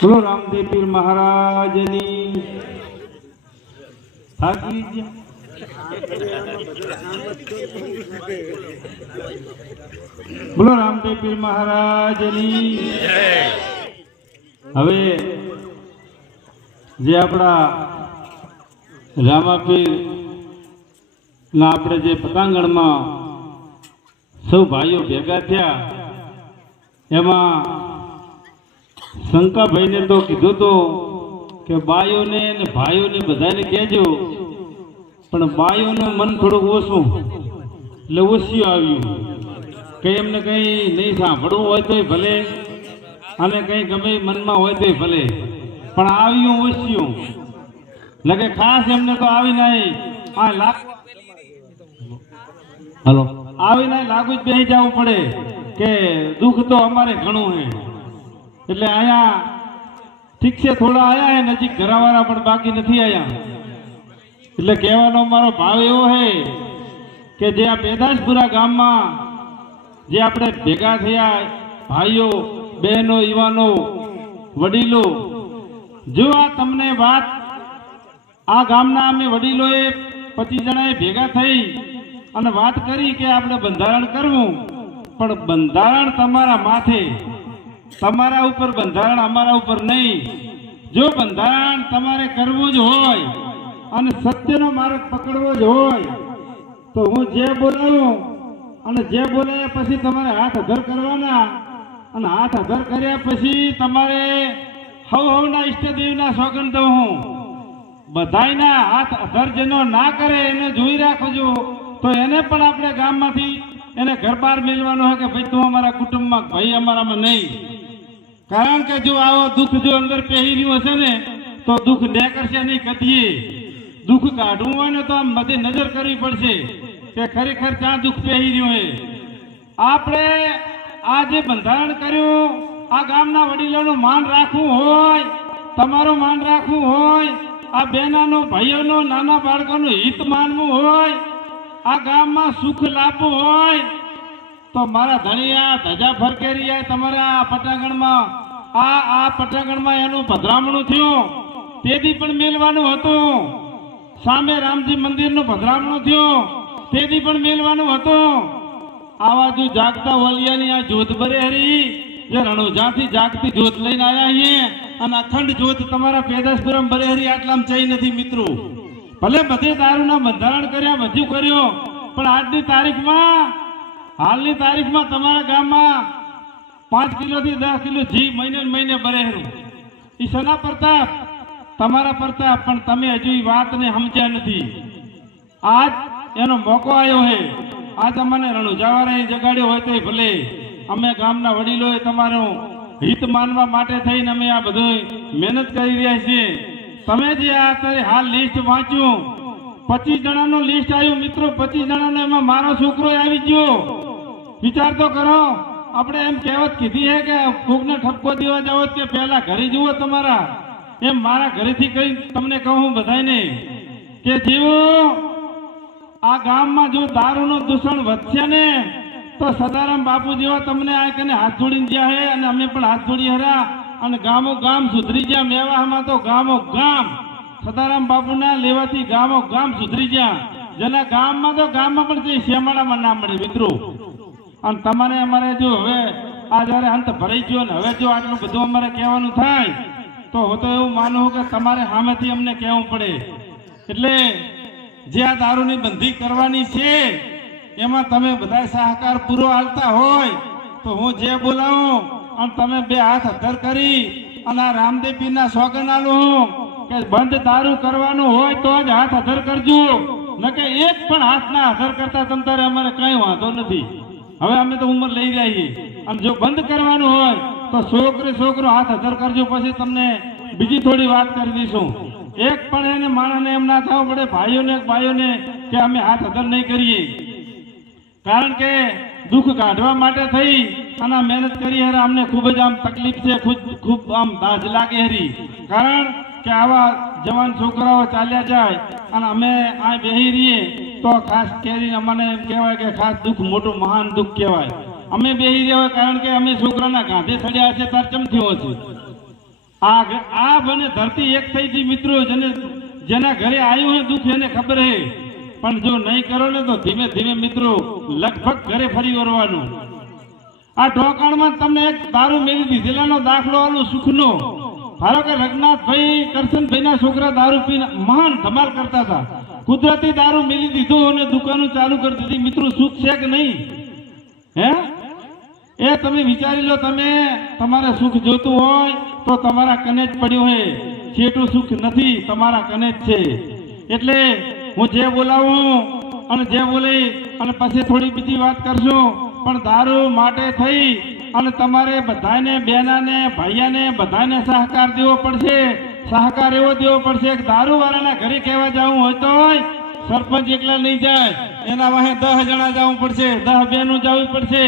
બોલો રામદેવ પીર મહારાજની. થાકી બોલો રામદેવ પીર મહારાજની. હવે જે આપણા રામાપીર આપણે જે પતાંગણમાં સૌ ભાઈઓ ભેગા થયા, એમાં શંકાભાઈને તો કીધું તો કે બાયોને ને ભાઈઓને બધાને કહેજો, પણ બાયોનું મન થોડુંક ઓછું, એટલે ઓછું આવ્યું. કંઈ એમને કંઈ નહીં સાંભળવું હોય તોય ભલે, અને કંઈ ગમે મનમાં હોય તોય ભલે, પણ આવ્યું ઓછું. લગે ખાસ એમને તો આવી નહીં. આ લાગ હલો. આવીને લાગુ જ બેસી જવું પડે કે દુઃખ તો અમારે ઘણું છે એટલે અહીંયા ઠીક છે, થોડા આયા હે, નજીક ઘરાવાળા પણ બાકી નથી આયા. એટલે કહેવાનો મારો ભાવ એવો છે કે જે આ પેદાશપુરા ગામમાં જે આપણે ભેગા થયા ભાઈઓ, બહેનો, યુવાનો, વડીલો, જો આ તમને વાત આ ગામના અમે વડીલોએ પચીસ જણાએ ભેગા થઈ અને વાત કરી કે આપણે બંધારણ કરવું. પણ બંધારણ તમારા માથે. તમારા ઉપર બંધારણ અમારા ઉપર નહીં. જો બંધારણ તમારે કરવું જ હોય અને સત્યનો માર્ગ પકડવો જ હોય, તો હું જે બોલાવું અને જે બોલાયા પછી તમારે હાથ અધર કરવાના અને હાથ અધર કર્યા પછી તમારે હવ હવના ઈષ્ટદેવના સોગંદ હું. બધાયના હાથ અધર જેનો ના કરે એને જોઈ રાખજો. તો એને પણ આપણે ગામમાંથી એને ઘર બહાર મેળવાનો હોય કે ભાઈ તું અમારા કુટુંબમાં, ભાઈ અમારામાં નહીં. કારણ કે જો આવો દુઃખ જો અંદર પહેરી રહ્યું હશે ને, તો દુઃખ ને કરશે નહીં કદીએ. દુઃખ કાઢવું હોય ને તો આમ બધી નજર કરવી પડશે કે ખરેખર ત્યાં દુઃખ પહેરી રહ્યું હોય આપણે આ જે બંધારણ કર્યું, આ ગામના વડીલોનું માન રાખવું હોય, તમારું માન રાખવું હોય, આ બહેનાનું ભાઈઓનું, નાના બાળકોનું હિત માનવું હોય આ ગામમાં સુખ લાવવું હોય, તો મારા ધણીયા ધજા ફરકેરિયા તમારા આ પટાગણમાં. આ આ પટાગણમાં એનું પધરામણું થયું. તેથી પણ મેલવાનું હતું. સામે રામજી મંદિરનું પધરામણું થયું. તેથી પણ મેલવાનું હતું. આવા જો જાગતા વલિયાની આ જોત ભરે હરી, જે રણુજાથી જાગતી જોત લઈને આવ્યા છીએ અને અખંડ જોત તમારા પેદાશપુરમ બરેહરી આટલામાં જઈ નથી, મિત્રો. ભલે બધે દારૂના બંધારણ કર્યા, બધું કર્યું, પણ આજની તારીખમાં, હાલની તારીખમાં તમારા ગામમાં પાંચ કિલોથી દસ કિલો ઘી મહિને મહિને બરેહરું એ સના પ્રતાપ, તમારા પ્રતાપ, પણ તમે હજુ એ વાતને સમજ્યા નથી. આજ એનો મોકો આવ્યો હે આજ અમને રણુજાવાળાએ જગાડ્યો હોય તો ભલે. અમે ગામના વડીલોએ તમારું હિત માનવા માટે થઈને અમે આ બધું મહેનત કરી રહ્યા છીએ. તમે જે આ અત્યારે હાલ લિસ્ટ વાંચ્યું, પચીસ જણાનું લિસ્ટ આવ્યું, મિત્રો, પચીસ જણાનો એમાં મારો છોકરો આવી ગયો. વિચાર તો કરો, આપણે એમ કહેવત કીધી છે કે ફૂગને ઠપકો દેવા જાવ કે પહેલા ઘરે જુઓ તમારા. એમ મારા ઘરેથી કઈ તમને કહું બધાને કે જેવો, આ ગામમાં જો દારૂનું દૂષણ વધશે ને, તો સદારામ બાપુ જેવા તમને આ કને હાથ જોડીને ગયા હે અને અમે પણ હાથ જોડી હરા. અને ગામો ગામ સુધરી ગયા મેવાહમાં તો ગામો ગામ. સદારામ બાપુના લેવાથી ગામો ગામ સુધરી ગયા જેના ગામમાં તો ગામમાં પણ તે શેમાડામાં ના મળે મિત્રો. અને તમારે અમારે જો હવે આ જ્યારે અંત ભરાઈ ગયો ને હવે જો આટલું બધું અમારે કહેવાનું થાય, તો હું તો એવું માનું કે તમારે સામેથી અમને કહેવું પડે. એટલે જે આ દારૂની બંધી કરવાની છે, એમાં તમે બધા સહકાર પૂરો હાલતા હોય, તો હું જે બોલાવું અને તમે બે હાથ અધર કરી અને આ રામદેવ પીરના સોગન આલું હું કે બંધ દારૂ કરવાનું હોય તો જ હાથ અધર કરજો. ન કે એક પણ હાથના અધર કરતા તમ તારે અમારે કઈ વાંધો નથી. હવે અમે તો ઉંમર લઈ જઈએ અને જો બંધ કરવાનું હોય તો છોકરે છોકરો હાથ અધર કરજો, પછી તમને બીજી થોડી વાત કરી દઈશું. એક પણ એને માણસને એમ ના થવું પડે ભાઈઓને ભાઈઓને કે અમે હાથ અધર નહીં કરીએ. કારણ કે દુઃખ કાઢવા માટે થઈ અને મહેનત કરી હરે અમને ખૂબ જ આમ તકલીફ છે, ખૂબ ખૂબ આમ દાજ લાગે હરી. કારણ કે આવા જવાન છોકરાઓ ચાલ્યા જાય અને અમે આ બેહી રહીએ તો ખાસ કરીને અમને એમ કહેવાય કે ખાસ દુઃખ મોટું મહાન દુઃખ કહેવાય. અમે બેહી રહ્યા કારણ કે અમે છોકરાના ગાંધે સડ્યા છે તાર ચમ થયો છે આ આ બને ધરતી એક થઈ હતી મિત્રો, જેને જેના ઘરે આવ્યું હે દુઃખ, એને ખબર હે. પણ જો નહીં કરો ને તો ધીમે ધીમે મિત્રો લગભગ ઘરે ફરી વળવાનું આ ઢોકાણમાં તમને એક દારૂ મેલી દીધેલાનો દાખલો આલો સુખનો. ધારો કે રઘનાથભાઈ, કરશનભાઈના છોકરા દારૂ પીને મહાન ધમાલ કરતા હતા. કુદરતી દારૂ મેલી દીધો અને દુકાનો ચાલુ કરી દીધી. મિત્રો, સુખ છે કે નહીં? હે? એ તમે વિચારી લો, તમે તમારે સુખ જોતું હોય તો તમારા કને જ પડ્યું હોય. છેટું સુખ નથી, તમારા કને જ છે. એટલે હું જે બોલાવું અને જે બોલી અને પછી થોડી બીજી વાત કરશું પણ દારૂ માટે થઈ અને તમારે બધાને, બેનાને, ભાઈયાને બધાને સહકાર દેવો પડશે. સહકાર એવો દેવો પડશે કે દારૂવાળાના ઘરે કહેવા જવું હોય તો સરપંચ એકલા નહીં જાય. એના વાહે દસ જણા જવું પડશે દસ બેનું જવું પડશે.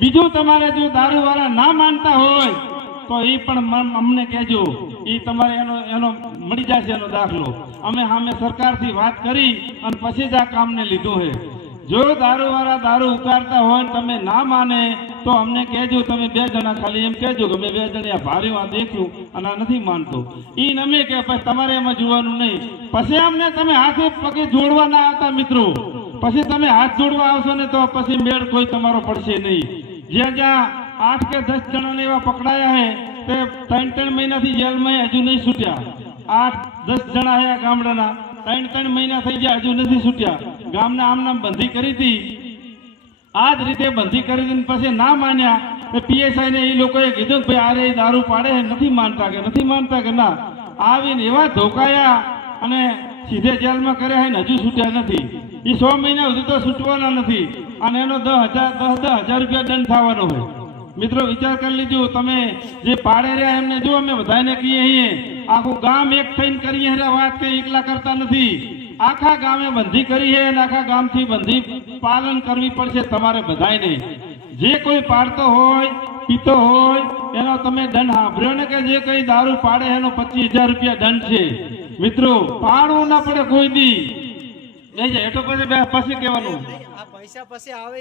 બીજું તમારે જો દારૂવાળા ના માનતા હોય તો એ પણ અમને કહેજો. એ તમારે એનો એનો મળી જશે એનો દાખલો. અમે સામે સરકારથી વાત કરી અને પછી જ આ કામને લીધું છે જો દારૂવાળા દારૂ ઉકાળતા હોય તમે ના માને, તો અમને કહેજો, તમે બે જણા ખાલી એમ કહેજો કે મેં બે જણા ભારે આ દેખ્યું અને આ નથી માનતો. એ નમે કે પછી તમારે એમાં જોવાનું નહીં. પછી અમને તમે હાથે પગે જોડવા ના આવતા મિત્રો. પછી તમે હાથ જોડવા આવશો ને તો પછી મેળ કોઈ તમારો પડશે નહીં. જ્યાં જ્યાં આઠ કે દસ જણાને એવા પકડાયા હે તે ત્રણ ત્રણ મહિનાથી જેલમાં હજુ નહીં છૂટ્યા આઠ દસ જણા હે આ ગામડાના ત્રણ ત્રણ મહિના થઈ ગયા હજુ નથી છૂટ્યા ગામના આમ નામ બંધી કરી હતી આ જ રીતે બંધી કરી પછી ના માન્યા તો પીએસઆઈ ને એ લોકોએ કીધું કે ભાઈ આરે દારૂ પાડે નથી માનતા કે, નથી માનતા કે ના. આવીને એવા ધોકાયા અને સીધે જેલમાં કર્યા છે ને હજુ છૂટ્યા નથી. એ સો મહિના સુધી તો છૂટવાના નથી. અને એનો દસ હજાર, દસ દસ હજાર રૂપિયા દંડ થવાનો હોય. મિત્રો વિચાર કરી લીજો તમે જે પાડે રહ્યા એમને જો અમે બધાને કહીએ છીએ આખું ગામ એક થઈને કરીએ છીએ વાત કઈ એકલા કરતા નથી. આખા ગામે બંધી કરી છે અને આખા ગામથી બંધી પાલન કરવી પડશે તમારે બધાને જે કોઈ પાડતો હોય પીતો હોય એનો તમે દંડ સાંભળ્યો ને કે જે કઈ દારૂ પાડે એનો પચીસ હજાર રૂપિયા દંડ છે. મિત્રો પાડવું ના પડે કોઈ દી. નહીં જાય એટલો પછી પછી કહેવાનું. પૈસા પછી આવે